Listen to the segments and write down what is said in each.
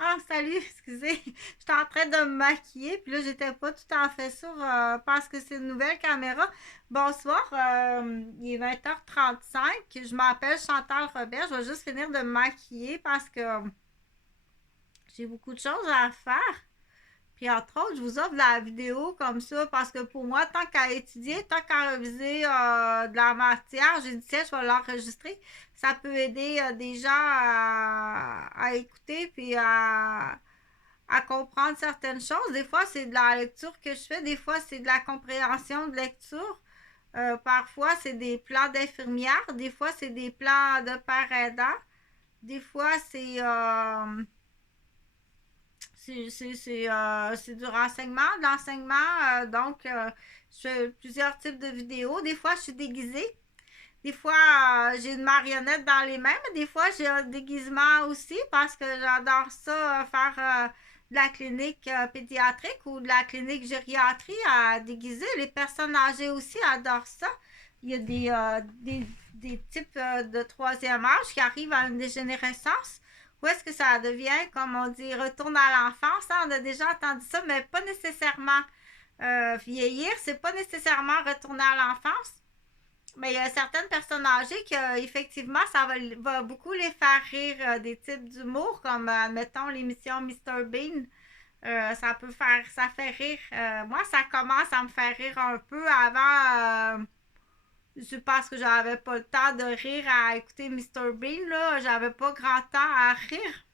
Ah, salut, excusez. J'étais en train de me maquiller, puis là, j'étais pas tout à fait sûre parce que c'est une nouvelle caméra. Bonsoir, il est 20h35. Je m'appelle Chantal Robert. Je vais juste finir de me maquiller parce que j'ai beaucoup de choses à faire. Puis entre autres, je vous offre de la vidéo comme ça parce que pour moi, tant qu'à étudier, tant qu'à réviser de la matière, j'ai dit tiens, je vais l'enregistrer. Ça peut aider des gens à écouter puis à comprendre certaines choses. Des fois, c'est de la lecture que je fais, des fois, c'est de la compréhension de lecture. Parfois, c'est des plans d'infirmière, des fois, c'est des plans de père aidant, des fois, c'est du renseignement, de l'enseignement. Je fais plusieurs types de vidéos. Des fois, je suis déguisée. Des fois, j'ai une marionnette dans les mains, mais des fois, j'ai un déguisement aussi parce que j'adore ça, faire de la clinique pédiatrique ou de la clinique gériatrie à déguiser. Les personnes âgées aussi adorent ça. Il y a des types de troisième âge qui arrivent à une dégénérescence. Où est-ce que ça devient, comme on dit, retourne à l'enfance? Hein? On a déjà entendu ça, mais pas nécessairement vieillir. C'est pas nécessairement retourner à l'enfance. Mais il y a certaines personnes âgées que, effectivement, va beaucoup les faire rire des types d'humour, comme, admettons, l'émission Mr. Bean. Ça fait rire. Moi, ça commence à me faire rire un peu avant. Je pense que j'avais pas le temps de rire à écouter Mr. Bean, là. J'avais pas grand temps à rire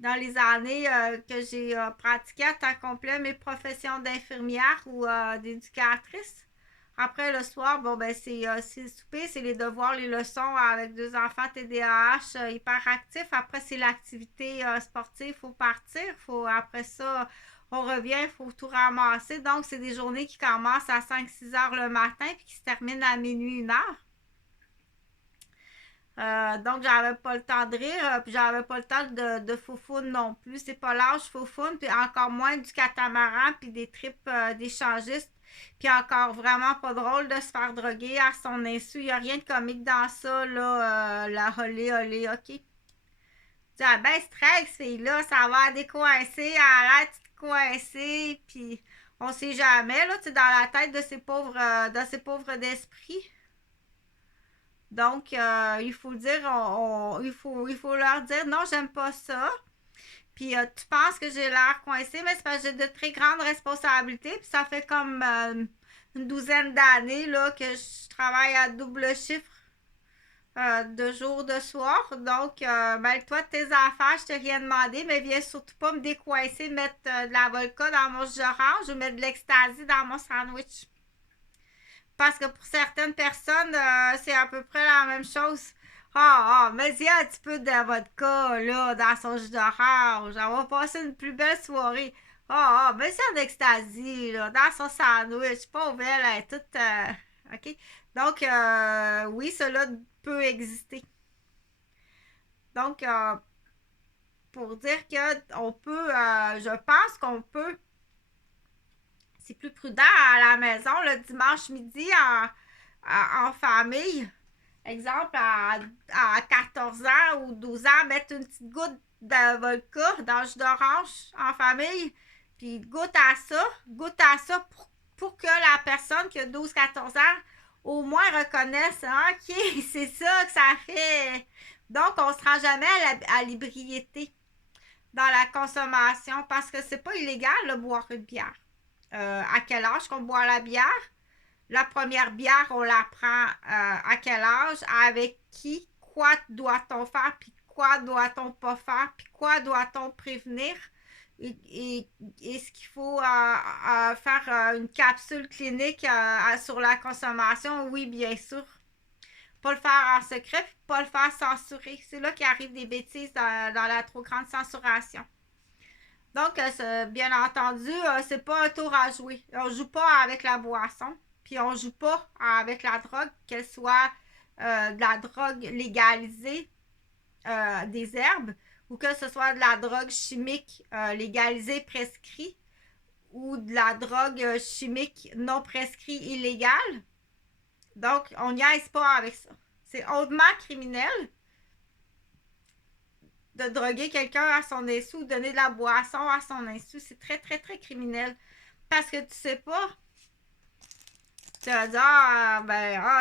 dans les années que j'ai pratiqué à temps complet mes professions d'infirmière ou d'éducatrice. Après, le soir, bon, ben, c'est le souper, c'est les devoirs, les leçons avec deux enfants TDAH hyperactifs. Après, c'est l'activité sportive, il faut partir. Après ça, on revient, il faut tout ramasser. Donc, c'est des journées qui commencent à 5-6 heures le matin puis qui se terminent à minuit, 1 heure. Donc, j'avais pas le temps de rire, puis j'avais pas le temps de foufoune non plus. C'est pas l'âge foufoune, puis encore moins du catamaran, puis des trips d'échangistes. Puis encore vraiment pas drôle de se faire droguer à son insu. Il n'y a rien de comique dans ça, là, la holé holé, ok? Tu dis, ah ben, stress, fille-là, ça va décoincer, elle a l'air petite coincée, puis on sait jamais, là, tu sais, dans la tête de ces pauvres d'esprit. Donc, il faut dire, il faut leur dire non, j'aime pas ça. Puis tu penses que j'ai l'air coincé, mais c'est parce que j'ai de très grandes responsabilités. Puis ça fait comme une douzaine d'années là, que je travaille à double chiffre de jour, de soir. Donc, mêle-toi de tes affaires, je t'ai rien demandé, mais viens surtout pas me décoincer, mettre de la vodka dans mon jus d'orange ou mettre de l'ecstasy dans mon sandwich. Parce que pour certaines personnes, c'est à peu près la même chose. Mais il y a un petit peu de vodka, là, dans son jus d'orange. On va passer une plus belle soirée. Mais c'est un ecstasy, là, dans son sandwich. Pauvre elle, elle est toute... OK? Donc, oui, cela peut exister. Donc, pour dire que on peut, je pense qu'on peut, c'est plus prudent à la maison le dimanche midi en famille. Exemple, à 14 ans ou 12 ans, mettre une petite goutte de vodka dans le jus d'orange en famille, puis goûte à ça pour que la personne qui a 12-14 ans au moins reconnaisse, hein, ok, c'est ça que ça fait. Donc, on ne se rend jamais à l'ibriété dans la consommation parce que c'est pas illégal de boire une bière. À quel âge qu'on boit la bière? La première bière, on la prend à quel âge? Avec qui? Quoi doit-on faire? Puis quoi doit-on pas faire? Puis quoi doit-on prévenir? Est-ce qu'il faut faire une capsule clinique sur la consommation? Oui, bien sûr. Pas le faire en secret, puis pas le faire censurer. C'est là qu'il arrive des bêtises dans la trop grande censuration. Donc, bien entendu, c'est pas un tour à jouer. On joue pas avec la boisson, puis on joue pas avec la drogue, qu'elle soit de la drogue légalisée des herbes ou que ce soit de la drogue chimique légalisée, prescrite ou de la drogue chimique non prescrite illégale. Donc, on n'y aise pas avec ça. C'est hautement criminel. de droguer quelqu'un à son insu, donner de la boisson à son insu, c'est très, très, très criminel. Parce que tu sais pas. Tu vas dire,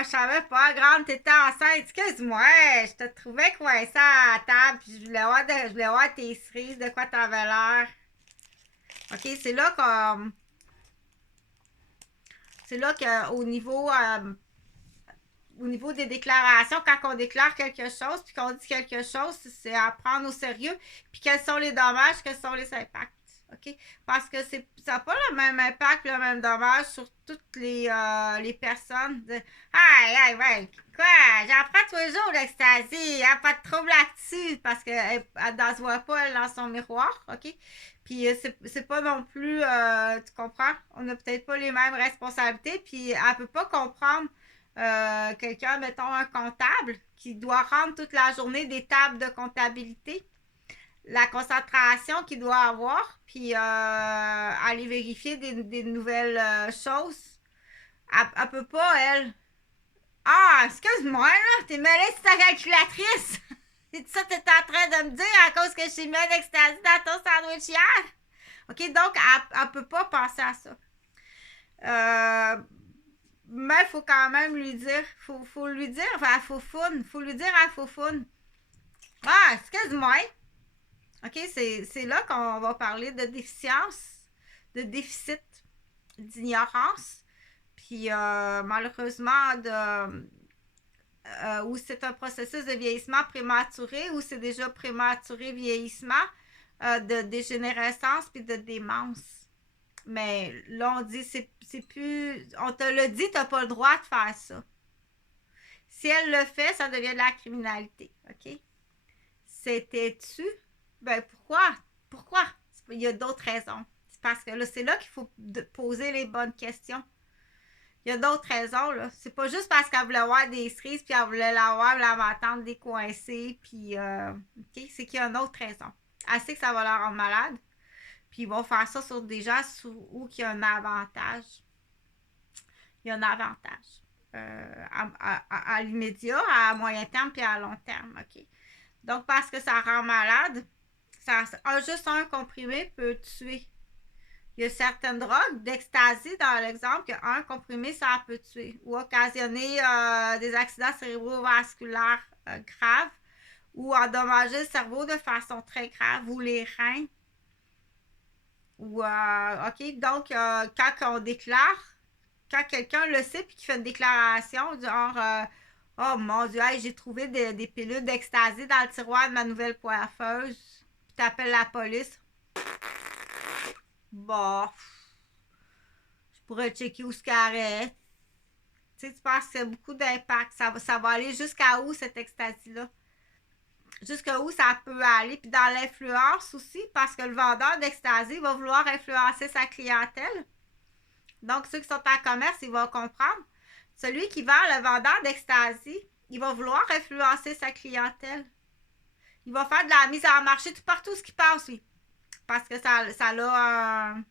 je savais pas, grande, t'étais enceinte. Excuse-moi, je te trouvais coincée à la table, puis je voulais voir tes cerises, de quoi t'avais l'air. OK, c'est là qu'au au niveau des déclarations, quand on déclare quelque chose, puis qu'on dit quelque chose, c'est à prendre au sérieux, puis quels sont les dommages, quels sont les impacts. OK? Parce que ça n'a pas le même impact, le même dommage sur toutes les personnes. Hey, ouais, quoi? J'en prends tous les jours, l'ecstasy. Pas de trouble là-dessus. Parce qu'elle ne se voit pas, elle, dans son miroir. OK? Puis c'est pas non plus, tu comprends? On n'a peut-être pas les mêmes responsabilités. Puis elle peut pas comprendre quelqu'un, mettons un comptable, qui doit rendre toute la journée des tables de comptabilité, la concentration qu'il doit avoir, puis aller vérifier des nouvelles choses. Elle peut pas, elle. Ah, excuse-moi, là, t'es mêlée sur ta calculatrice. C'est ça que t'es en train de me dire à cause que j'ai mis un ecstasy dans ton sandwich hier? OK, donc, elle peut pas penser à ça. Mais il faut quand même lui dire. Faut lui dire à Foufoune. Faut lui dire à Foufoune. Ah, excuse-moi. OK, c'est là qu'on va parler de déficience, de déficit, d'ignorance. Puis malheureusement, où c'est un processus de vieillissement prématuré, ou c'est déjà prématuré vieillissement, de dégénérescence puis de démence. Mais là, on dit, c'est plus. On te l'a dit, t'as pas le droit de faire ça. Si elle le fait, ça devient de la criminalité. OK? C'était-tu? Ben, pourquoi? Pourquoi? Il y a d'autres raisons. C'est parce que là, c'est là qu'il faut poser les bonnes questions. Il y a d'autres raisons, là. C'est pas juste parce qu'elle voulait avoir des cerises, puis elle voulait l'avoir, la m'attendre décoincée, puis, OK? C'est qu'il y a une autre raison. Elle sait que ça va la rendre malade. Puis ils vont faire ça sur des gens où il y a un avantage. Il y a un avantage. À l'immédiat, à moyen terme, puis à long terme. OK? Donc, parce que ça rend malade, juste un comprimé peut tuer. Il y a certaines drogues, d'ecstasy, dans l'exemple, qu'un comprimé, ça peut tuer ou occasionner des accidents cérébrovasculaires graves ou endommager le cerveau de façon très grave ou les reins. Ou, OK, donc, quand on déclare, quand quelqu'un le sait puis qu'il fait une déclaration, genre, oh mon Dieu, hey, j'ai trouvé des pilules d'ecstasy dans le tiroir de ma nouvelle coiffeuse, puis t'appelles la police. Bon, je pourrais checker où ce qu'elle est. Tu sais, tu penses que c'est beaucoup d'impact. Ça va aller jusqu'à où cet ecstasy-là? Jusqu'à où ça peut aller. Puis dans l'influence aussi, parce que le vendeur d'ecstasy va vouloir influencer sa clientèle. Donc, ceux qui sont en commerce, ils vont comprendre. Celui qui vend, le vendeur d'ecstasy, il va vouloir influencer sa clientèle. Il va faire de la mise en marché tout partout ce qui passe, oui. Parce que ça a un...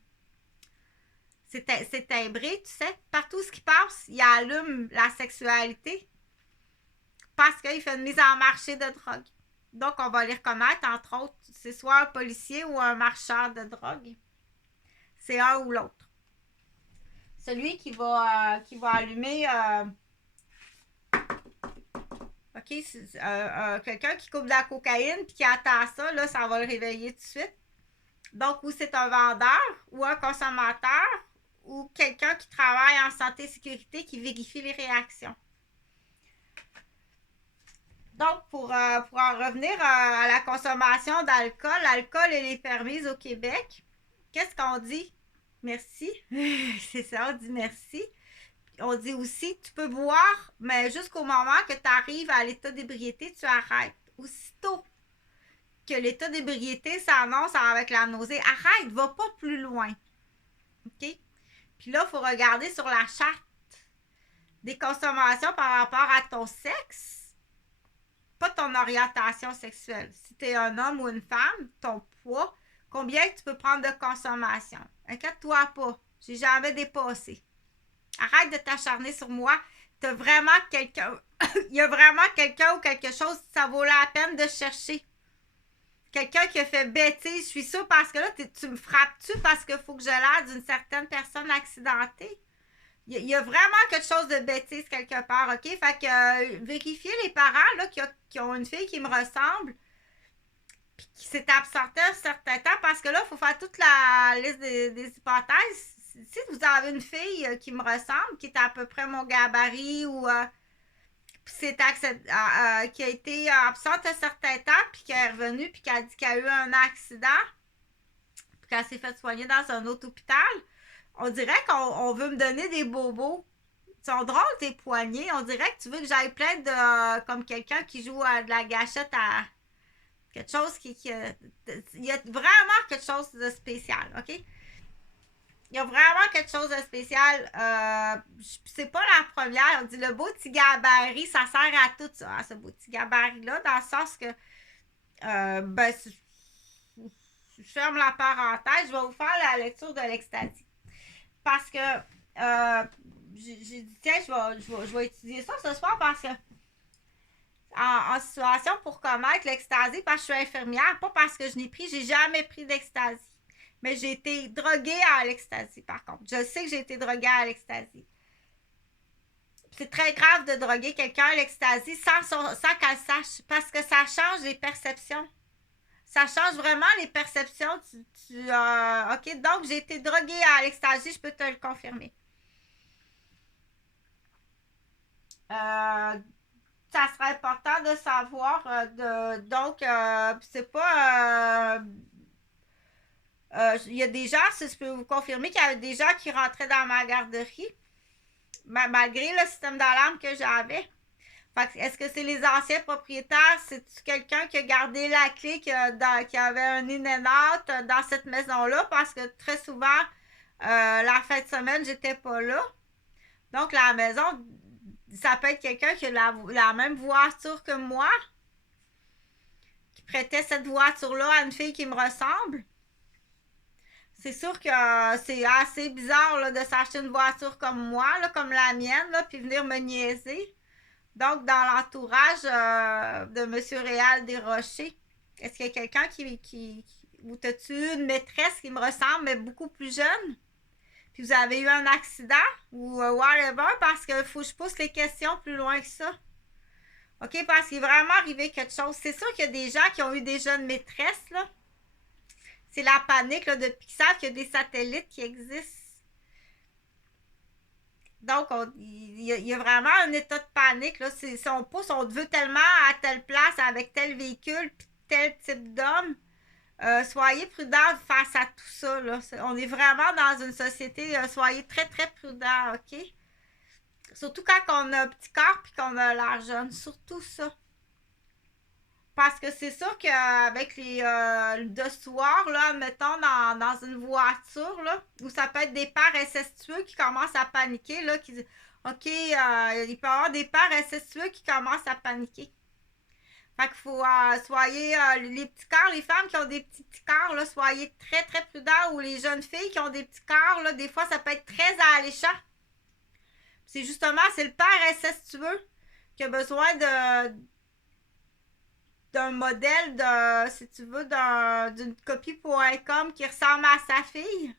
C'est timbré, tu sais. Partout ce qui passe, il allume la sexualité. Parce qu'il fait une mise en marché de drogue. Donc, on va les reconnaître, entre autres, c'est soit un policier ou un marcheur de drogue. C'est un ou l'autre. Celui qui va allumer... OK, quelqu'un qui coupe de la cocaïne puis qui attend ça, là, ça va le réveiller tout de suite. Donc, ou c'est un vendeur ou un consommateur ou quelqu'un qui travaille en santé et sécurité qui vérifie les réactions. Donc, pour en revenir à la consommation d'alcool, l'alcool, elle est permise au Québec. Qu'est-ce qu'on dit? Merci. C'est ça, on dit merci. On dit aussi, tu peux boire, mais jusqu'au moment que tu arrives à l'état d'ébriété, tu arrêtes. Aussitôt que l'état d'ébriété s'annonce avec la nausée, arrête, va pas plus loin. OK? Puis là, il faut regarder sur la charte des consommations par rapport à ton sexe, pas ton orientation sexuelle. Si tu es un homme ou une femme, ton poids, combien tu peux prendre de consommation. Inquiète-toi pas, j'ai jamais dépassé. Arrête de t'acharner sur moi. T'as vraiment quelqu'un. Il y a vraiment quelqu'un ou quelque chose, ça vaut la peine de chercher. quelqu'un qui a fait bêtise, je suis sûre, parce que là, tu me frappes-tu parce qu'il faut que j'ai l'air d'une certaine personne accidentée? Il y a vraiment quelque chose de bêtise quelque part, OK? Fait que vérifiez les parents là, qui ont une fille qui me ressemble puis qui s'est absentée un certain temps, parce que là, il faut faire toute la liste des hypothèses. Si vous avez une fille qui me ressemble, qui est à peu près mon gabarit ou qui a été absente un certain temps, puis qui est revenue, puis qui a dit qu'elle a eu un accident, puis qu'elle s'est fait soigner dans un autre hôpital, on dirait qu'on veut me donner des bobos. Ils sont drôles, tes poignets. On dirait que tu veux que j'aille plein de... comme quelqu'un qui joue à de la gâchette à... quelque chose il y a vraiment quelque chose de spécial, OK? Il y a vraiment quelque chose de spécial. C'est pas la première. On dit le beau petit gabarit, ça sert à tout ça, ce beau petit gabarit-là, dans le sens que, je ferme la parenthèse, je vais vous faire la lecture de l'Extasie. Parce que, j'ai dit, tiens, je vais étudier ça ce soir, parce que, en situation pour connaître l'Extasie, parce que je suis infirmière, pas parce que je n'ai pris, j'ai jamais pris d'Extasie. Mais j'ai été droguée à l'Extasie, par contre. Je sais que j'ai été droguée à l'Extasie. C'est très grave de droguer quelqu'un à l'Extasie sans qu'elle sache, parce que ça change les perceptions. Ça change vraiment les perceptions. OK, donc j'ai été droguée à l'Extasie, je peux te le confirmer. Ça serait important de savoir, donc, c'est pas... il y a des gens, si je peux vous confirmer qu'il y avait des gens qui rentraient dans ma garderie, malgré le système d'alarme que j'avais. Est-ce que c'est les anciens propriétaires? C'est-tu quelqu'un qui a gardé la clé, qui avait un in and out dans cette maison-là? Parce que très souvent, la fin de semaine, j'étais pas là. Donc, la maison, ça peut être quelqu'un qui a la même voiture que moi, qui prêtait cette voiture-là à une fille qui me ressemble. C'est sûr que c'est assez bizarre là, de s'acheter une voiture comme moi, là, comme la mienne, là, puis venir me niaiser. Donc, dans l'entourage de M. Réal Desrochers, est-ce qu'il y a quelqu'un ou t'as-tu une maîtresse qui me ressemble, mais beaucoup plus jeune? Puis vous avez eu un accident ou whatever, parce qu'il faut que je pousse les questions plus loin que ça. OK, parce qu'il est vraiment arrivé quelque chose. C'est sûr qu'il y a des gens qui ont eu des jeunes maîtresses, là. C'est la panique, là, depuis qu'ils savent qu'il y a des satellites qui existent. Donc, il y a vraiment un état de panique, là. Si on pousse, on veut tellement à telle place, avec tel véhicule, puis tel type d'homme. Soyez prudents face à tout ça, là. On est vraiment dans une société, soyez très, très prudents, OK? Surtout quand on a un petit corps puis qu'on a l'air jeune. Surtout ça. Parce que c'est sûr qu'avec les de soir, là, mettons, dans une voiture, là, où ça peut être des pères incestueux qui commencent à paniquer, là, qui disent OK, il peut y avoir des pères incestueux qui commencent à paniquer. Fait qu'il faut, soyez, les petits corps, les femmes qui ont des petits corps, là, soyez très, très prudents, ou les jeunes filles qui ont des petits corps, là, des fois, ça peut être très alléchant. C'est justement, c'est le père incestueux qui a besoin d'un modèle si tu veux, d'une copie.com qui ressemble à sa fille.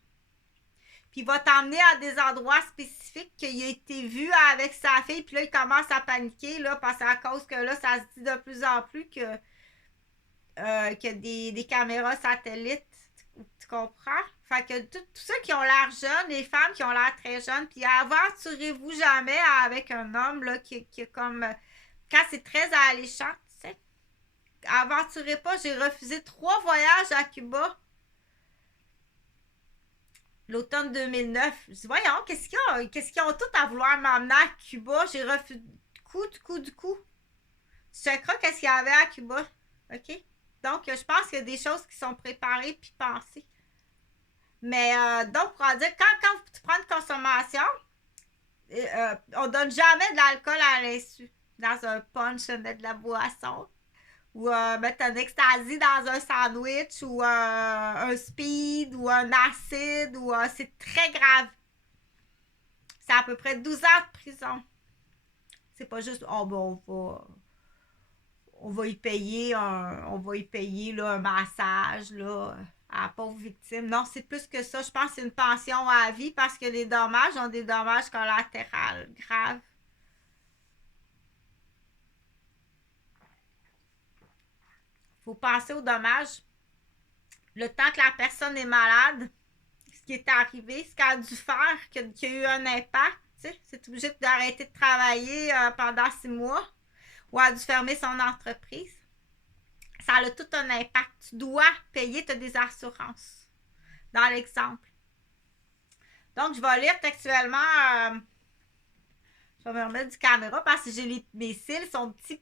Puis il va t'emmener à des endroits spécifiques qu'il a été vu avec sa fille. Puis là, il commence à paniquer, là, parce qu'à cause que là, ça se dit de plus en plus que des caméras satellites. Tu comprends? Fait que tous ceux qui ont l'air jeunes, les femmes qui ont l'air très jeunes, puis aventurez-vous jamais avec un homme là, qui est comme... quand c'est très alléchant, tu sais. Aventurez pas. J'ai refusé 3 voyages à Cuba l'automne 2009. Je dis, voyons, qu'est-ce qu'ils ont tout à vouloir m'emmener à Cuba? J'ai refusé du coup. Tu checkeras qu'est-ce qu'il y avait à Cuba. OK? Donc, je pense qu'il y a des choses qui sont préparées puis pensées. Mais, donc, pour en dire, quand tu prends une consommation, on donne jamais de l'alcool à l'insu. Dans un punch, mettre de la boisson. Ou mettre un ecstasy dans un sandwich, ou un speed, ou un acide, ou c'est très grave. C'est à peu près 12 ans de prison. C'est pas juste, oh bon, on va y payer là, un massage là, à la pauvre victime. Non, c'est plus que ça. Je pense que c'est une pension à vie parce que les dommages ont des dommages collatéraux graves. Il faut penser aux dommages. Le temps que la personne est malade, ce qui est arrivé, ce qu'elle a dû faire, qui a eu un impact. C'est obligé d'arrêter de travailler pendant 6 mois ou elle a dû fermer son entreprise. Ça a tout un impact. Tu dois payer, tu as des assurances. Dans l'exemple. Donc, je vais lire textuellement. Je vais me remettre du caméra parce que mes cils sont petits.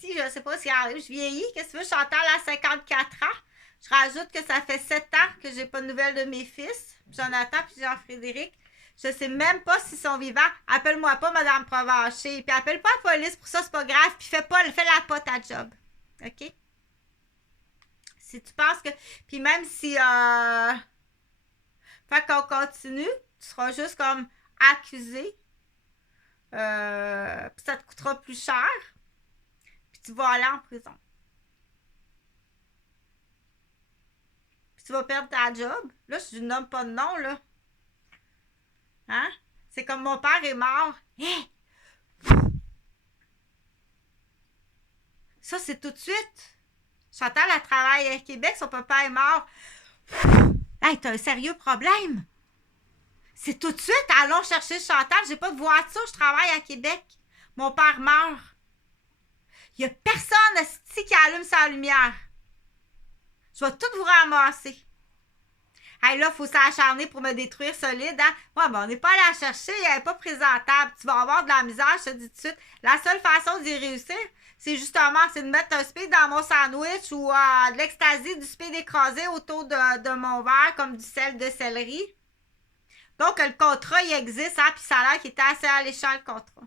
Je ne sais pas si arrive. Je vieillis. Qu'est-ce que tu veux? Chantal à 54 ans. Je rajoute que ça fait 7 ans que j'ai pas de nouvelles de mes fils. Jonathan puis Jean-Frédéric. Je sais même pas s'ils sont vivants. Appelle-moi pas Madame Provencher. Puis appelle pas la police pour ça, c'est pas grave. Puis fais la pas ta job. OK? Si tu penses que. Puis même si. Fait qu'on continue, tu seras juste comme accusé. Puis ça te coûtera plus cher. Puis tu vas aller en prison. Puis tu vas perdre ta job. Là, je ne nomme pas de nom, là. Hein? C'est comme mon père est mort. Hey! Ça, c'est tout de suite. Chantal, elle travaille à Québec, son papa est mort. Hey, t'as un sérieux problème. C'est tout de suite. Allons chercher Chantal. J'ai pas de voiture, je travaille à Québec. Mon père meurt. Il n'y a personne ici qui allume sa lumière. Je vais tout vous ramasser. Hey, là, il faut s'acharner pour me détruire solide. Hein? Ouais, ben, on n'est pas allé la chercher. Elle n'est pas présentable. Tu vas avoir de la misère, je te dis tout de suite. La seule façon d'y réussir, c'est de mettre un speed dans mon sandwich ou de l'ecstasy, du speed écrasé autour de mon verre, comme du sel de céleri. Donc, le contrat, il existe, hein, puis ça a l'air qu'il était assez alléchant, le contrat.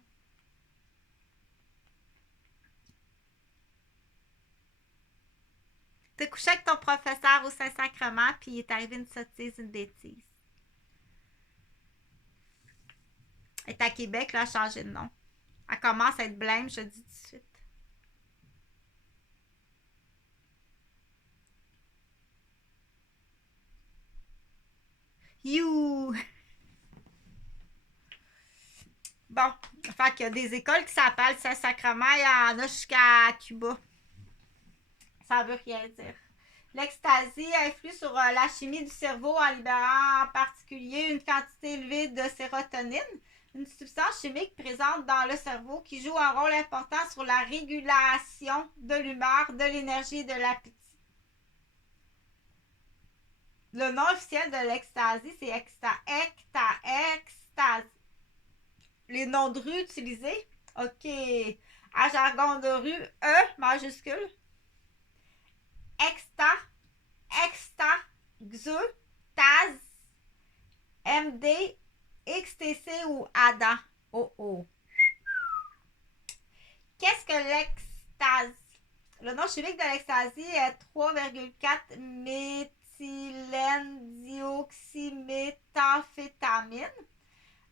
T'es couché avec ton professeur au Saint-Sacrement, puis il est arrivé une sottise, une bêtise. Elle est à Québec, là, elle a changé de nom. Elle commence à être blême, je te dis tout de suite. You! Bon, fait qu'il y a des écoles qui s'appellent Saint-Sacrement, il y en a jusqu'à Cuba. Ça veut rien dire. L'ecstasy influe sur la chimie du cerveau en libérant en particulier une quantité élevée de sérotonine, une substance chimique présente dans le cerveau qui joue un rôle important sur la régulation de l'humeur, de l'énergie et de l'appétit. Le nom officiel de l'ecstasy, c'est ecstasy. Les noms de rue utilisés, OK. À jargon de rue, E majuscule. Exta, Xu, Taz, MD, XTC ou ADA. Oh. Qu'est-ce que l'ecstasy? Le nom chimique de l'ecstasy est 3,4 méthylène-dioxyméthamphétamine,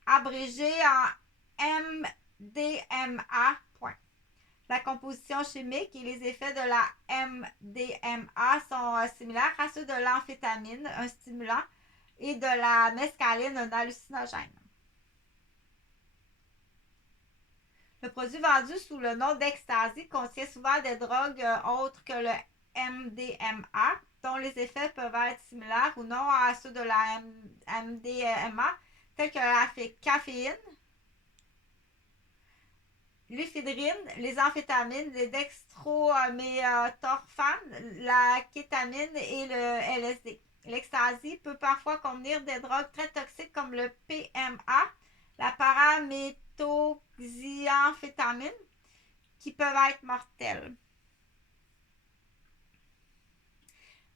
abrégé en MDMA. La composition chimique et les effets de la MDMA sont similaires à ceux de l'amphétamine, un stimulant, et de la mescaline, un hallucinogène. Le produit vendu sous le nom d'ecstasy contient souvent des drogues autres que le MDMA, dont les effets peuvent être similaires ou non à ceux de la MDMA, tels que la caféine, l'éphédrine, les amphétamines, les dextrométhorphanes, la kétamine et le LSD. L'ecstasy peut parfois contenir des drogues très toxiques comme le PMA, la paraméthoxyamphétamine, qui peuvent être mortelles.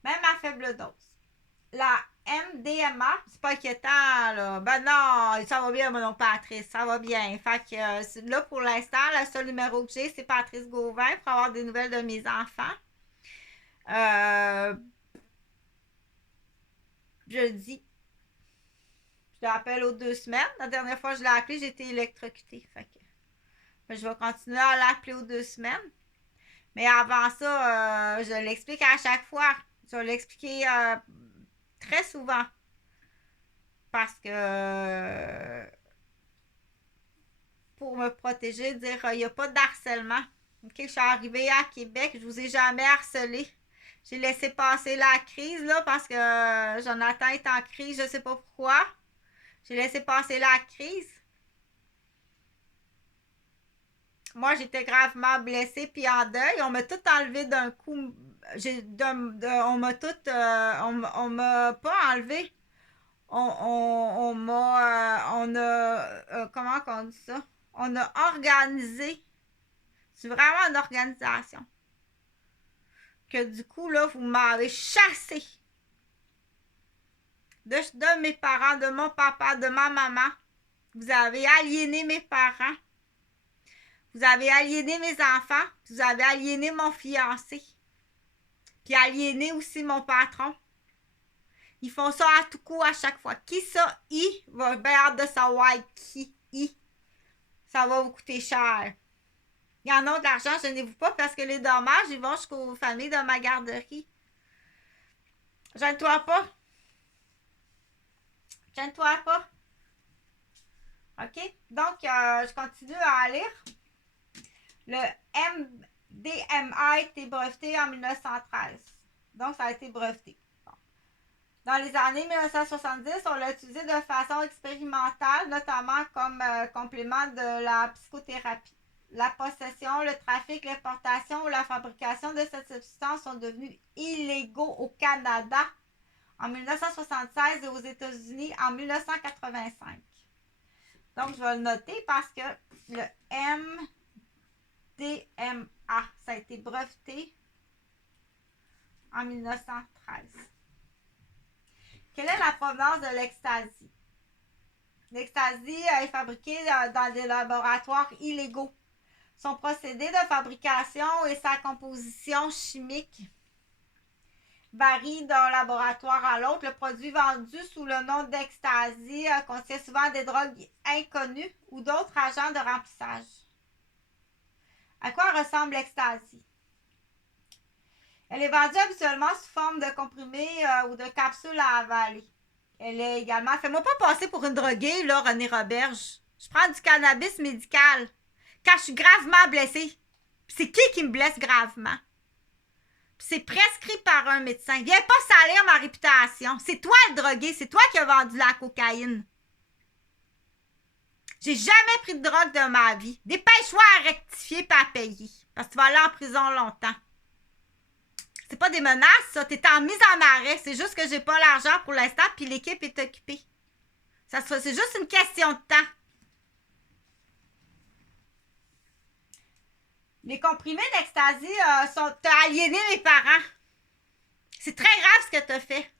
Même à faible dose. La MDMA, c'est pas inquiétant, là. Ben non, ça va bien, mon oncle Patrice, ça va bien. Fait que là, pour l'instant, le seul numéro que j'ai, c'est Patrice Gauvin pour avoir des nouvelles de mes enfants. Jeudi. Je l'appelle aux 2 semaines. La dernière fois que je l'ai appelé, j'ai été électrocutée. Fait que je vais continuer à l'appeler aux 2 semaines. Mais avant ça, je l'explique à chaque fois. Je vais l'expliquer très souvent. Parce que pour me protéger, dire il n'y a pas de harcèlement. Ok, je suis arrivée à Québec, je vous ai jamais harcelé. J'ai laissé passer la crise là parce que Jonathan est en crise, je sais pas pourquoi. J'ai laissé passer la crise. Moi, j'étais gravement blessée puis en deuil. On m'a tout enlevé d'un coup. On m'a tout. On m'a pas enlevé. On m'a. On a. Comment on dit ça? On a organisé. C'est vraiment une organisation. Que du coup, là, vous m'avez chassé de mes parents, de mon papa, de ma maman. Vous avez aliéné mes parents. Vous avez aliéné mes enfants. Vous avez aliéné mon fiancé. Puis aliéné aussi mon patron. Ils font ça à tout coup à chaque fois. Qui ça? Va bien hâte de savoir qui. Ça va vous coûter cher. Il y en a de l'argent, gênez-vous pas parce que les dommages, ils vont jusqu'aux familles de ma garderie. Gêne-toi pas. Gêne-toi pas. OK? Donc, je continue à lire. Le MDMA a été breveté en 1913. Donc, ça a été breveté. Bon. Dans les années 1970, on l'a utilisé de façon expérimentale, notamment comme complément de la psychothérapie. La possession, le trafic, l'importation ou la fabrication de cette substance sont devenus illégaux au Canada en 1976 et aux États-Unis en 1985. Donc, je vais le noter parce que le MDMA, ça a été breveté en 1913. Quelle est la provenance de l'ecstasy? L'ecstasy est fabriquée dans des laboratoires illégaux. Son procédé de fabrication et sa composition chimique varient d'un laboratoire à l'autre. Le produit vendu sous le nom d'ecstasy contient souvent des drogues inconnues ou d'autres agents de remplissage. À quoi ressemble l'ecstasy? Elle est vendue habituellement sous forme de comprimés ou de capsules à avaler. Elle est également... Fais-moi pas passer pour une droguée, là, René Roberge. Je prends du cannabis médical quand je suis gravement blessée. C'est qui me blesse gravement? C'est prescrit par un médecin. Viens pas salir ma réputation. C'est toi le drogué. C'est toi qui as vendu la cocaïne. J'ai jamais pris de drogue de ma vie. Dépêche-toi à rectifier et à payer. Parce que tu vas aller en prison longtemps. C'est pas des menaces, ça. T'es en mise en arrêt. C'est juste que j'ai pas l'argent pour l'instant puis l'équipe est occupée. C'est juste une question de temps. Les comprimés d'ecstasy t'as aliéné mes parents. C'est très grave ce que t'as fait.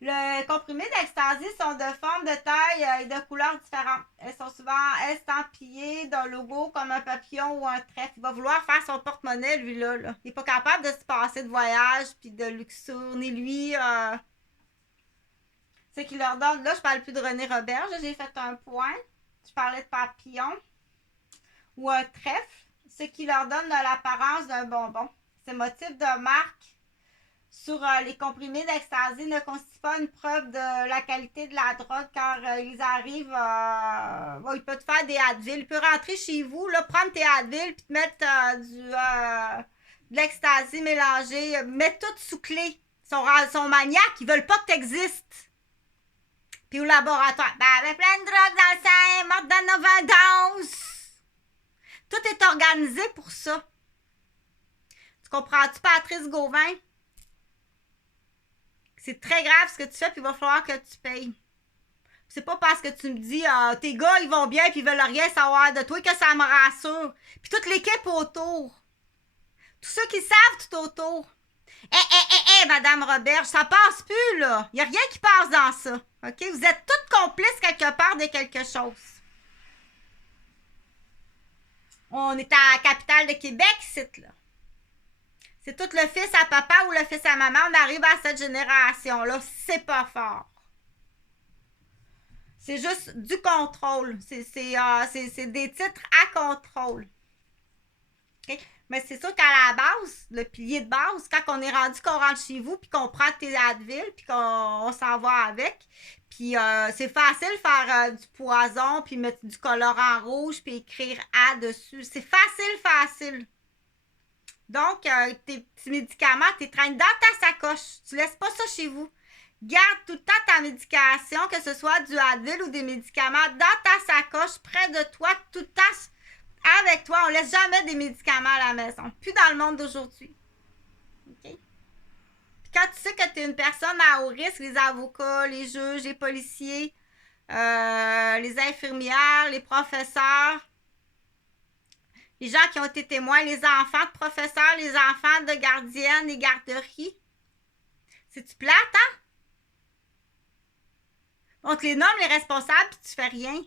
Les comprimés d'ecstasy sont de forme, de taille et de couleurs différentes. Elles sont souvent estampillées d'un logo comme un papillon ou un trèfle. Il va vouloir faire son porte-monnaie, lui-là. Là. Il n'est pas capable de se passer de voyage puis de luxure, ni lui. C'est qu'il leur donne. Là, je parle plus de René Roberge. J'ai fait un point. Je parlais de papillon ou un trèfle. Ce qui leur donne l'apparence d'un bonbon. Ces motifs de marque sur les comprimés d'ecstasy ne constituent pas une preuve de la qualité de la drogue car ils arrivent, il peut te faire des Advil, il peut rentrer chez vous, là, prendre tes Advil puis te mettre de l'ecstasy mélangé, mettre tout sous clé. Ils sont maniaques, ils veulent pas que tu existes. Puis au laboratoire, avec plein de drogue dans le sein, morte dans nos overdoses. Tout est organisé pour ça. Tu comprends-tu, Patrice Gauvin? C'est très grave ce que tu fais, puis il va falloir que tu payes. C'est pas parce que tu me dis tes gars, ils vont bien, puis ils veulent rien savoir de toi que ça me rassure. Puis toute l'équipe autour. Tous ceux qui savent tout autour. Madame Roberge, ça passe plus, là. Il n'y a rien qui passe dans ça. OK? Vous êtes toutes complices quelque part de quelque chose. On est à la capitale de Québec, c'est là. C'est tout le fils à papa ou le fils à maman. On arrive à cette génération-là. C'est pas fort. C'est juste du contrôle. C'est des titres à contrôle. Okay? Mais c'est sûr qu'à la base, le pilier de base, quand on est rendu qu'on rentre chez vous, puis qu'on prend tes Advil, puis qu'on s'en va avec, puis c'est facile de faire du poison, puis mettre du colorant rouge, puis écrire A dessus. C'est facile. Donc, tes petits médicaments, tu les traînes dans ta sacoche. Tu laisses pas ça chez vous. Garde tout le temps ta médication, que ce soit du Advil ou des médicaments, dans ta sacoche, près de toi, tout le temps avec toi. On laisse jamais des médicaments à la maison. Plus dans le monde d'aujourd'hui. OK? Puis quand tu sais que tu es une personne à haut risque, les avocats, les juges, les policiers, les infirmières, les professeurs, les gens qui ont été témoins, les enfants de professeurs, les enfants de gardiennes, les garderies. C'est-tu plate, hein? On te les nomme les responsables puis tu fais rien.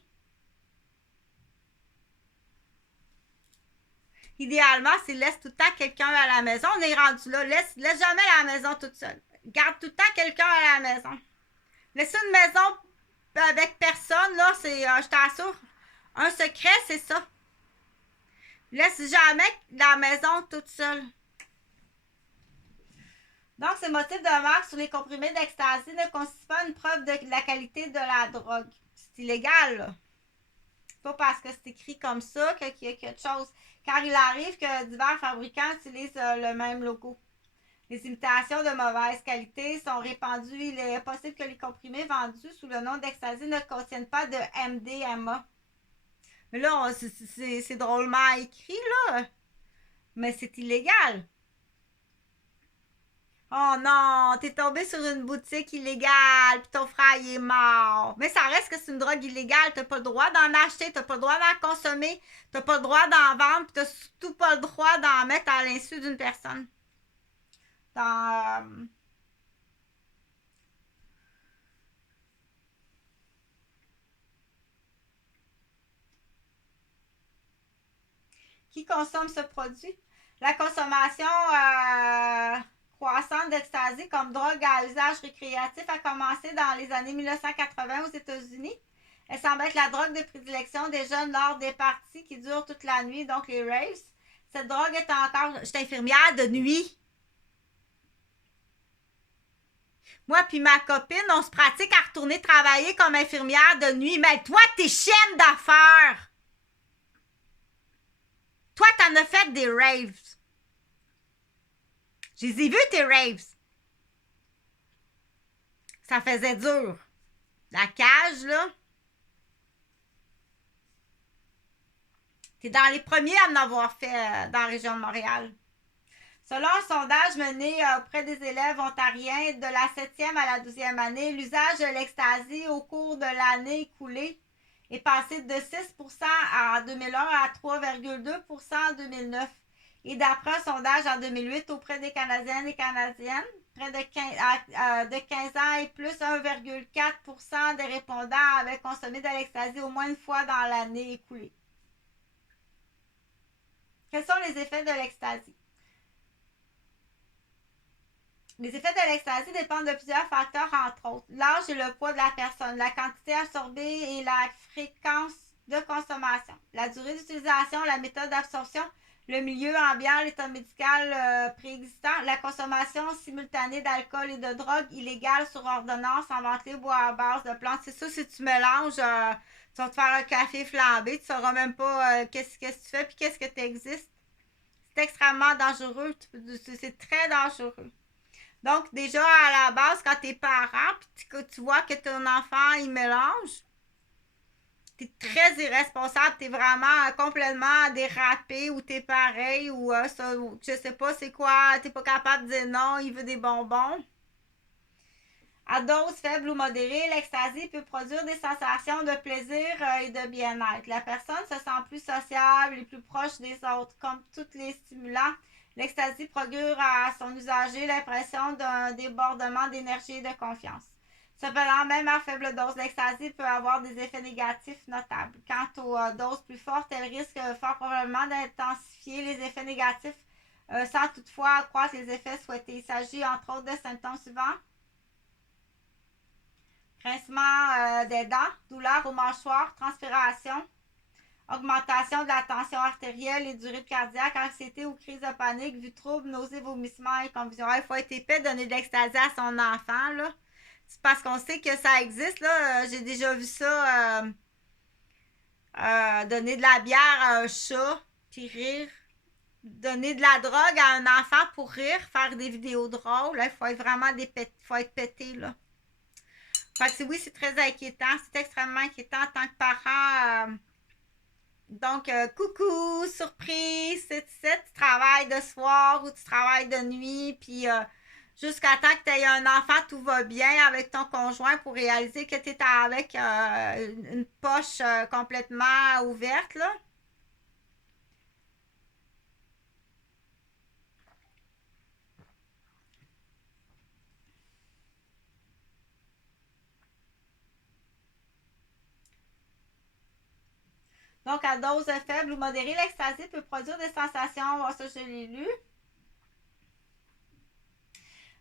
Idéalement, c'est laisse tout le temps quelqu'un à la maison. On est rendu là. Laisse jamais la maison toute seule. Garde tout le temps quelqu'un à la maison. Laisser une maison avec personne, là, c'est, je t'assure, un secret, c'est ça. Laisse jamais la maison toute seule. Donc, ces motifs de marque sur les comprimés d'ecstasy ne constituent pas une preuve de la qualité de la drogue. C'est illégal, là. Pas parce que c'est écrit comme ça qu'il y a quelque chose. Car il arrive que divers fabricants utilisent le même logo. Les imitations de mauvaise qualité sont répandues. Il est possible que les comprimés vendus sous le nom d'ecstasy ne contiennent pas de MDMA. Mais là, c'est drôlement écrit, là. Mais c'est illégal. Oh non, t'es tombé sur une boutique illégale, puis ton frère il est mort. Mais ça reste que c'est une drogue illégale, t'as pas le droit d'en acheter, t'as pas le droit d'en consommer, t'as pas le droit d'en vendre, puis t'as surtout pas le droit d'en mettre à l'insu d'une personne. Dans, Qui consomme ce produit? La consommation croissante d'ecstasy comme drogue à usage récréatif a commencé dans les années 1980 aux États-Unis. Elle semble être la drogue de prédilection des jeunes lors des parties qui durent toute la nuit, donc les raves. Cette drogue est encore... Je suis infirmière de nuit. Moi puis ma copine, on se pratique à retourner travailler comme infirmière de nuit. Mais toi, t'es chienne d'affaires. Toi, t'en as fait des raves. Je les ai vus, tes raves. Ça faisait dur. La cage, là. T'es dans les premiers à en avoir fait dans la région de Montréal. Selon un sondage mené auprès des élèves ontariens de la 7e à la 12e année, l'usage de l'ecstasy au cours de l'année écoulée est passé de 6% en 2001 à 3,2% en 2009. Et d'après un sondage en 2008 auprès des Canadiennes et Canadiennes, près de 15 ans et plus, 1,4% des répondants avaient consommé de l'ecstasy au moins une fois dans l'année écoulée. Quels sont les effets de l'ecstasy? Les effets de l'ecstasy dépendent de plusieurs facteurs, entre autres l'âge et le poids de la personne, la quantité absorbée et la fréquence de consommation, la durée d'utilisation, la méthode d'absorption, le milieu ambiant, l'état médical préexistant, la consommation simultanée d'alcool et de drogue illégale sur ordonnance en vente libre ou à base de plantes. C'est ça, si tu mélanges, tu vas te faire un café flambé, tu ne sauras même pas qu'est-ce que tu fais puis qu'est-ce que tu existes. C'est extrêmement dangereux, c'est très dangereux. Donc, déjà, à la base, quand t'es parent, puis tu vois que ton enfant, il mélange, t'es très irresponsable, t'es vraiment complètement dérapé, ou t'es pareil, ou ça, je sais pas c'est quoi, t'es pas capable de dire non, il veut des bonbons. À dose faible ou modérée, l'ecstasy peut produire des sensations de plaisir et de bien-être. La personne se sent plus sociable et plus proche des autres. Comme tous les stimulants, l'ecstasy procure à son usager l'impression d'un débordement d'énergie et de confiance. Cependant, même à faible dose, l'ecstasy peut avoir des effets négatifs notables. Quant aux doses plus fortes, elles risquent fort probablement d'intensifier les effets négatifs sans toutefois accroître les effets souhaités. Il s'agit entre autres de symptômes suivants: Grincement des dents, douleur au mâchoire, transpiration, augmentation de la tension artérielle et du rythme cardiaque, anxiété ou crise de panique, vue trouble, nausées, vomissements et confusion. Il faut être épais, donner de l'ecstasy à son enfant, là. C'est parce qu'on sait que ça existe, là. J'ai déjà vu ça, donner de la bière à un chat, puis rire. Donner de la drogue à un enfant pour rire, faire des vidéos drôles, il faut être vraiment faut être pété, là. Fait que oui, c'est très inquiétant. C'est extrêmement inquiétant en tant que parent. Donc, coucou, surprise, tu travailles de soir ou tu travailles de nuit, puis jusqu'à temps que tu aies un enfant, tout va bien avec ton conjoint pour réaliser que tu es avec une poche complètement ouverte, là. Donc, à dose faible ou modérée, l'ecstasy peut produire des sensations, ça je l'ai lu.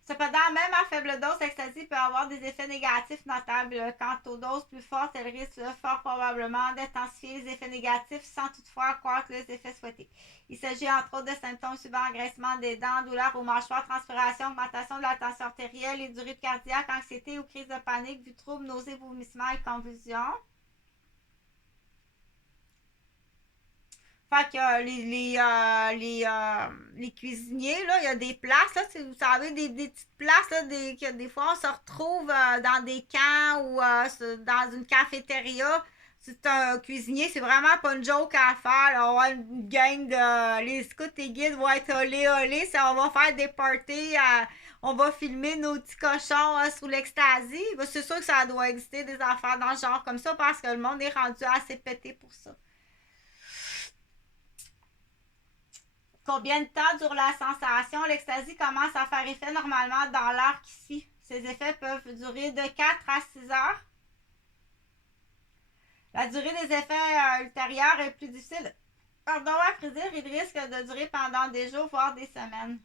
Cependant, même à faible dose, l'ecstasy peut avoir des effets négatifs notables. Quant aux doses plus fortes, elles risquent fort probablement d'intensifier les effets négatifs sans toutefois accroître les effets souhaités. Il s'agit entre autres de symptômes suivants: engraissement des dents, douleur au mâchoire, transpiration, augmentation de la tension artérielle et du rythme cardiaque, anxiété ou crise de panique, vue trouble, nausées, vomissements et convulsions. Fait que les cuisiniers, là, il y a des places, là, vous savez, des petites places, là, que des fois, on se retrouve dans des camps ou dans une cafétéria. C'est un cuisinier, c'est vraiment pas une joke à faire. Là. On va une gang de... Les scouts et guides vont être olé, on va faire des parties, on va filmer nos petits cochons sous l'ecstasy. C'est sûr que ça doit exister des affaires dans ce genre comme ça parce que le monde est rendu assez pété pour ça. Combien de temps dure la sensation? L'ecstasy commence à faire effet normalement dans l'heure qui suit. Ces effets peuvent durer de 4 à 6 heures. La durée des effets ultérieurs est plus difficile. À prédire, il risque de durer pendant des jours, voire des semaines.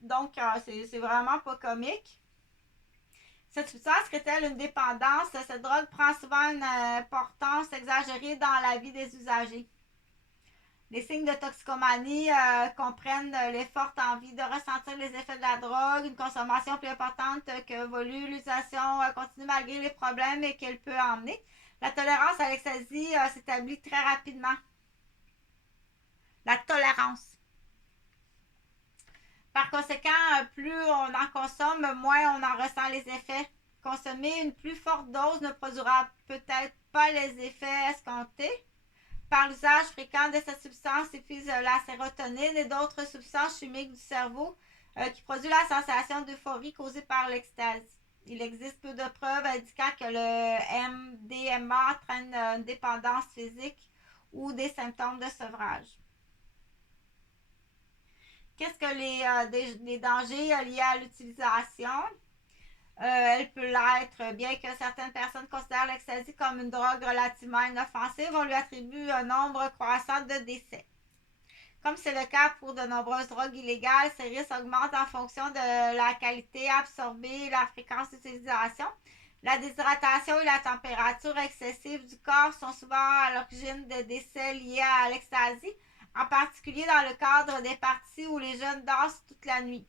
Donc, c'est vraiment pas comique. Cette substance crée-t-elle une dépendance? Cette drogue prend souvent une importance exagérée dans la vie des usagers. Les signes de toxicomanie comprennent les fortes envies de ressentir les effets de la drogue, une consommation plus importante que voulue, l'utilisation continue malgré les problèmes qu'elle peut emmener. La tolérance à l'ecstasy s'établit très rapidement. La tolérance. Par conséquent, plus on en consomme, moins on en ressent les effets. Consommer une plus forte dose ne produira peut-être pas les effets escomptés. Par l'usage fréquent de cette substance épuise la sérotonine et d'autres substances chimiques du cerveau qui produisent la sensation d'euphorie causée par l'ecstasy. Il existe peu de preuves indiquant que le MDMA entraîne une dépendance physique ou des symptômes de sevrage. Qu'est-ce que les dangers liés à l'utilisation? Elle peut l'être, bien que certaines personnes considèrent l'ecstasy comme une drogue relativement inoffensive, on lui attribue un nombre croissant de décès. Comme c'est le cas pour de nombreuses drogues illégales, ces risques augmentent en fonction de la qualité absorbée et la fréquence d'utilisation. La déshydratation et la température excessive du corps sont souvent à l'origine de décès liés à l'ecstasy, en particulier dans le cadre des parties où les jeunes dansent toute la nuit.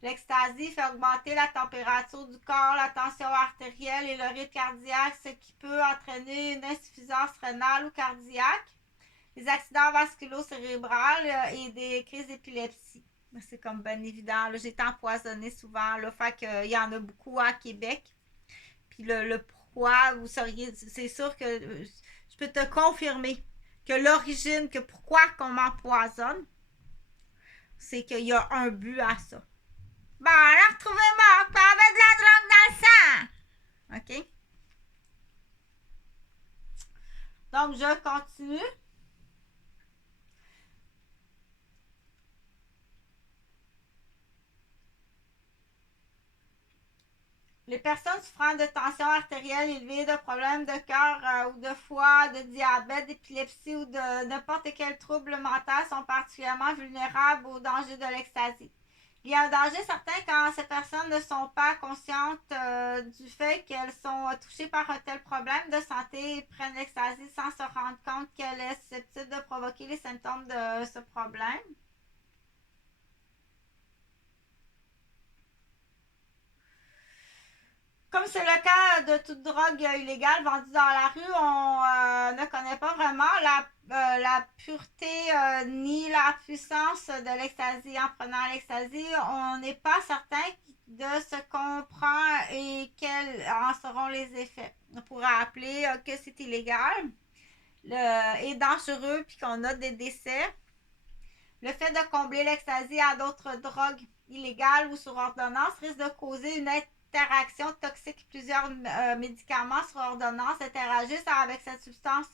L'ecstasy fait augmenter la température du corps, la tension artérielle et le rythme cardiaque, ce qui peut entraîner une insuffisance rénale ou cardiaque, des accidents vasculo-cérébraux et des crises d'épilepsie. C'est comme bien évident. J'ai été empoisonnée souvent. Là, fait qu'il y en a beaucoup à Québec. Puis le pourquoi, vous seriez. C'est sûr que je peux te confirmer que l'origine, que pourquoi qu'on m'empoisonne, c'est qu'il y a un but à ça. Bon, on l'a retrouvé mort, puis avec de la drogue dans le sang. OK? Donc, je continue. Les personnes souffrant de tension artérielle élevée, de problèmes de cœur ou de foie, de diabète, d'épilepsie ou de n'importe quel trouble mental sont particulièrement vulnérables au danger de l'ecstasy. Il y a un danger certain quand ces personnes ne sont pas conscientes du fait qu'elles sont touchées par un tel problème de santé et prennent l'ecstasy sans se rendre compte qu'elle est susceptible de provoquer les symptômes de ce problème. Comme c'est le cas de toute drogue illégale vendue dans la rue, on ne connaît pas vraiment la pureté ni la puissance de l'ecstasy. En prenant l'ecstasy, on n'est pas certain de ce qu'on prend et quels en seront les effets. On pourrait appeler que c'est illégal et dangereux puis qu'on a des décès. Le fait de combler l'ecstasy à d'autres drogues illégales ou sur ordonnance risque de causer une interaction toxique. Plusieurs médicaments sur ordonnance interagissent avec cette substance,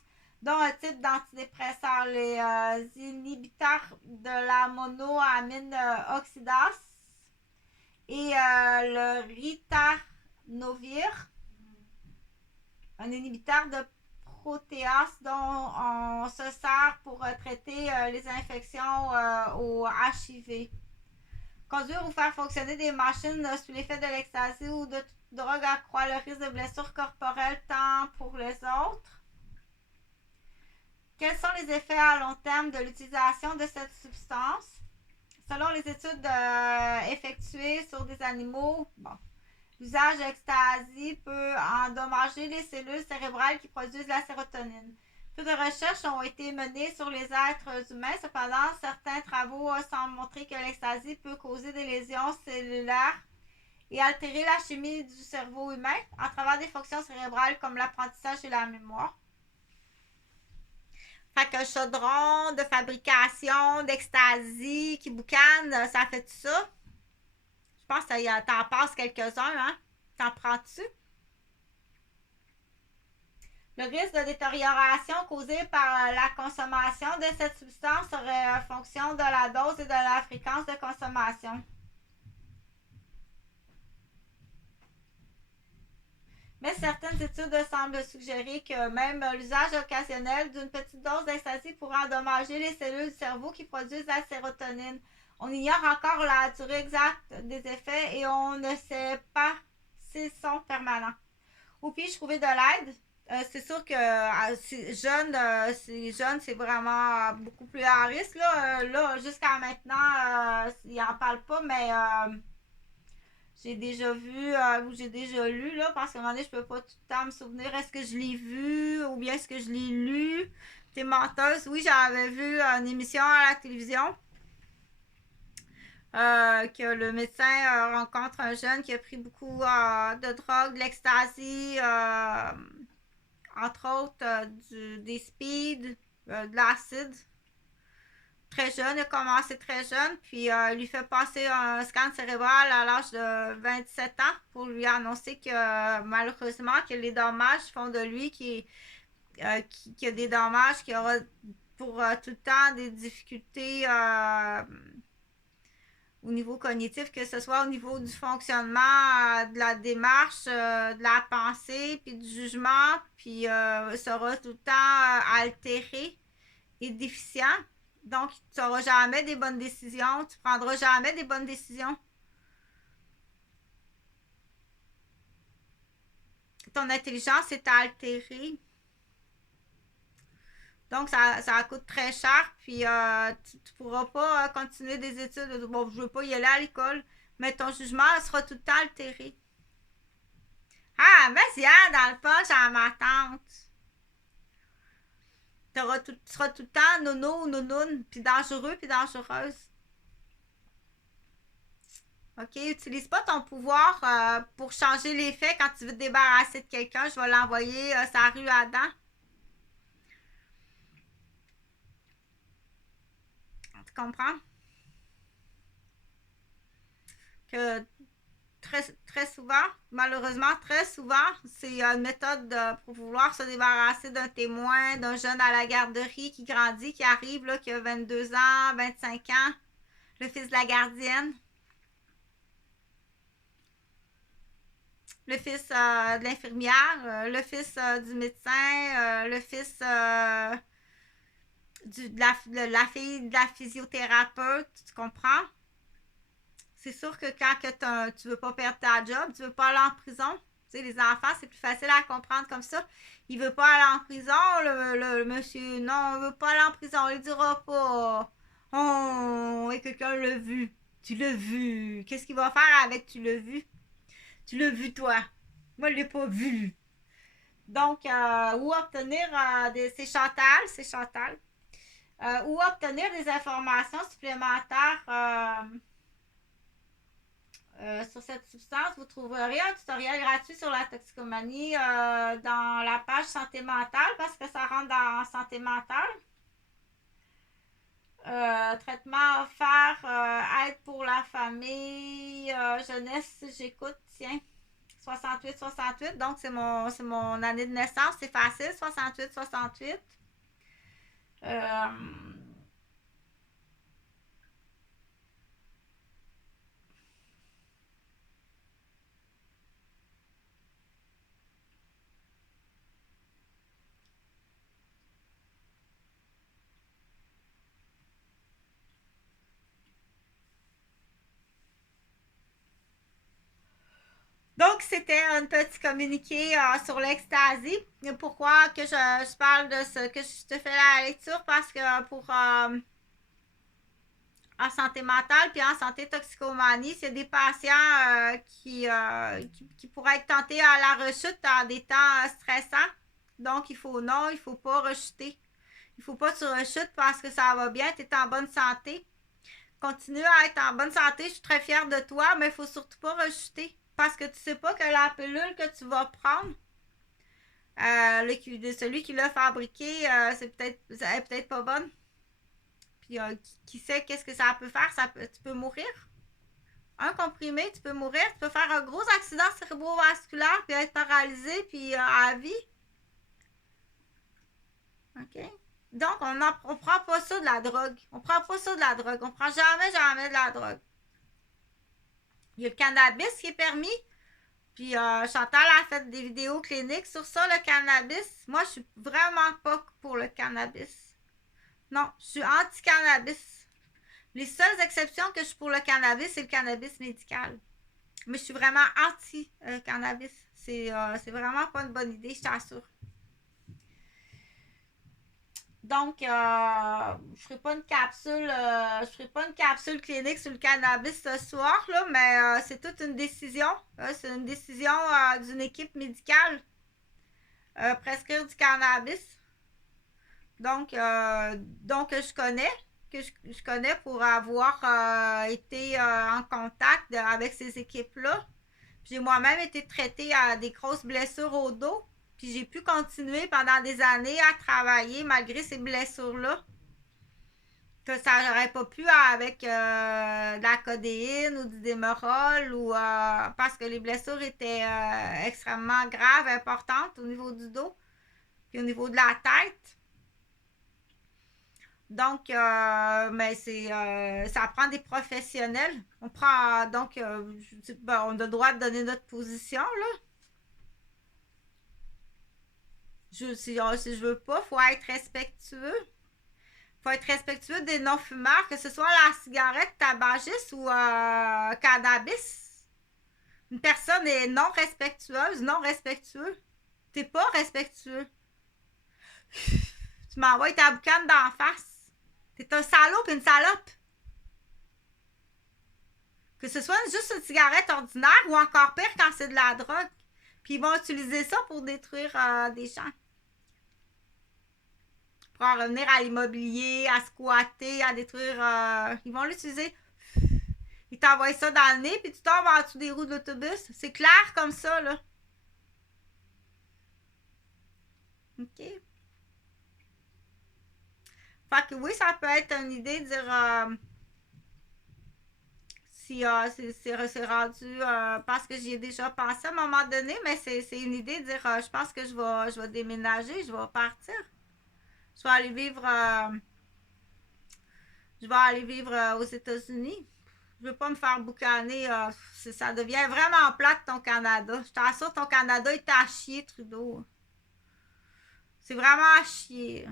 dont un type d'antidépresseur, les inhibiteurs de la monoamine oxydase et le ritonavir, un inhibiteur de protéase dont on se sert pour traiter les infections au HIV. Conduire ou faire fonctionner des machines sous l'effet de l'ecstasy ou de toute drogue accroît le risque de blessures corporelles tant pour les autres. Quels sont les effets à long terme de l'utilisation de cette substance? Selon les études effectuées sur des animaux, l'usage d'ecstasy peut endommager les cellules cérébrales qui produisent la sérotonine. Peu de recherches ont été menées sur les êtres humains. Cependant, certains travaux semblent montrer que l'ecstasy peut causer des lésions cellulaires et altérer la chimie du cerveau humain à travers des fonctions cérébrales comme l'apprentissage et la mémoire. Fait qu'un chaudron de fabrication d'ecstasy qui boucane, ça fait tout ça? Je pense que t'en passes quelques-uns, hein? T'en prends-tu? Le risque de détérioration causé par la consommation de cette substance serait en fonction de la dose et de la fréquence de consommation. Mais certaines études semblent suggérer que même l'usage occasionnel d'une petite dose d'ecstasy pourrait endommager les cellules du cerveau qui produisent la sérotonine. On ignore encore la durée exacte des effets et on ne sait pas s'ils sont permanents. Où puis-je trouver de l'aide? C'est sûr que jeune, c'est vraiment beaucoup plus à risque. Là jusqu'à maintenant, ils n'en parlent pas, mais j'ai déjà vu ou j'ai déjà lu, là, parce qu'à un moment donné, je peux pas tout le temps me souvenir est-ce que je l'ai vu ou bien est-ce que je l'ai lu. T'es menteuse. Oui, j'avais vu une émission à la télévision que le médecin rencontre un jeune qui a pris beaucoup de drogue, de l'ecstasy, entre autres des speed, de l'acide. Très jeune, il a commencé très jeune, puis il lui fait passer un scan cérébral à l'âge de 27 ans pour lui annoncer que malheureusement que les dommages font de lui qui a des dommages, qui aura pour tout le temps des difficultés au niveau cognitif, que ce soit au niveau du fonctionnement, de la démarche, de la pensée, puis du jugement, puis sera tout le temps altéré et déficient. Donc, tu n'auras jamais des bonnes décisions, tu ne prendras jamais des bonnes décisions. Ton intelligence est altérée. Donc, ça coûte très cher, puis tu ne pourras pas continuer des études. Bon, je ne veux pas y aller à l'école, mais ton jugement sera tout le temps altéré. Ah, vas-y, hein, dans le poche à ma tante. Tu seras tout le temps nono ou nounoun, puis dangereux, puis dangereuse. OK, utilise pas ton pouvoir pour changer les faits quand tu veux te débarrasser de quelqu'un. Je vais l'envoyer sa rue Adam. Tu comprends? Que très souvent, malheureusement, très souvent, c'est une méthode pour vouloir se débarrasser d'un témoin, d'un jeune à la garderie qui grandit, qui arrive, là, qui a 22 ans, 25 ans, le fils de la gardienne. le fils de l'infirmière, le fils du médecin, le fils de la fille de la physiothérapeute, tu comprends? C'est sûr que quand que tu veux pas perdre ta job, tu veux pas aller en prison. Tu sais, les enfants, c'est plus facile à comprendre comme ça. Il veut pas aller en prison, le monsieur. Non, il veut pas aller en prison. Il dira pas. Oh, et quelqu'un l'a vu. Tu l'as vu. Qu'est-ce qu'il va faire avec tu l'as vu? Tu l'as vu, toi. Moi, je l'ai pas vu. Donc, ou obtenir c'est Chantal, c'est Chantal. Ou obtenir des informations supplémentaires sur cette substance, vous trouverez un tutoriel gratuit sur la toxicomanie dans la page santé mentale parce que ça rentre dans santé mentale. Traitement offert, aide pour la famille, jeunesse, j'écoute, tiens. 68-68, donc c'est mon année de naissance, c'est facile, 68-68. Euh, Donc, c'était un petit communiqué sur l'ecstasy. Pourquoi que je parle de ce, que je te fais la lecture? Parce que pour en santé mentale puis en santé toxicomanie, c'est des patients qui pourraient être tentés à la rechute dans des temps stressants. Donc, il faut pas rechuter. Il faut pas que tu rechutes parce que ça va bien, tu es en bonne santé. Continue à être en bonne santé, je suis très fière de toi, mais il faut surtout pas rechuter. Parce que tu sais pas que la pilule que tu vas prendre, celui qui l'a fabriqué, elle est peut-être pas bonne. Puis qui sait qu'est-ce que ça peut faire? Tu peux mourir. Un comprimé, tu peux mourir. Tu peux faire un gros accident cérébrovasculaire puis être paralysé puis à vie. OK? Donc, on prend pas ça de la drogue. On prend pas ça de la drogue. On prend jamais, jamais de la drogue. Il y a le cannabis qui est permis. Puis Chantal a fait des vidéos cliniques sur ça, le cannabis. Moi, je suis vraiment pas pour le cannabis. Non, je suis anti-cannabis. Les seules exceptions que je suis pour le cannabis, c'est le cannabis médical. Mais je suis vraiment anti-cannabis. C'est vraiment pas une bonne idée, je t'assure. Donc, je ferai pas une capsule, je ferai pas une capsule clinique sur le cannabis ce soir, là, mais c'est toute une décision. C'est une décision d'une équipe médicale. Prescrire du cannabis. Donc que je connais pour avoir été en contact avec ces équipes-là. J'ai moi-même été traitée à des grosses blessures au dos. Puis j'ai pu continuer pendant des années à travailler malgré ces blessures-là. Que ça n'aurait pas pu avec de la codéine ou du démorol ou parce que les blessures étaient extrêmement graves, importantes au niveau du dos puis au niveau de la tête. Donc, mais ça prend des professionnels. On prend donc, on a le droit de donner notre position là. Si je veux pas, faut être respectueux. Faut être respectueux des non-fumeurs, que ce soit la cigarette, tabagiste ou cannabis. Une personne est non respectueuse, non respectueux. T'es pas respectueux. Tu m'envoies ta boucane d'en face. T'es un salaud pis une salope. Que ce soit juste une cigarette ordinaire ou encore pire quand c'est de la drogue. Puis ils vont utiliser ça pour détruire des gens. Pour en revenir à l'immobilier, à squatter, à détruire. Ils vont l'utiliser. Ils t'envoient ça dans le nez, puis tu tombes en dessous des roues de l'autobus. C'est clair comme ça, là. OK. Fait que oui, ça peut être une idée de dire si c'est rendu parce que j'y ai déjà pensé à un moment donné, mais c'est une idée de dire je pense que je vais déménager, je vais partir. Je vais aller vivre aux États-Unis. Je veux pas me faire boucaner. Ça devient vraiment plate, ton Canada. Je t'assure, ton Canada est à chier, Trudeau. C'est vraiment à chier.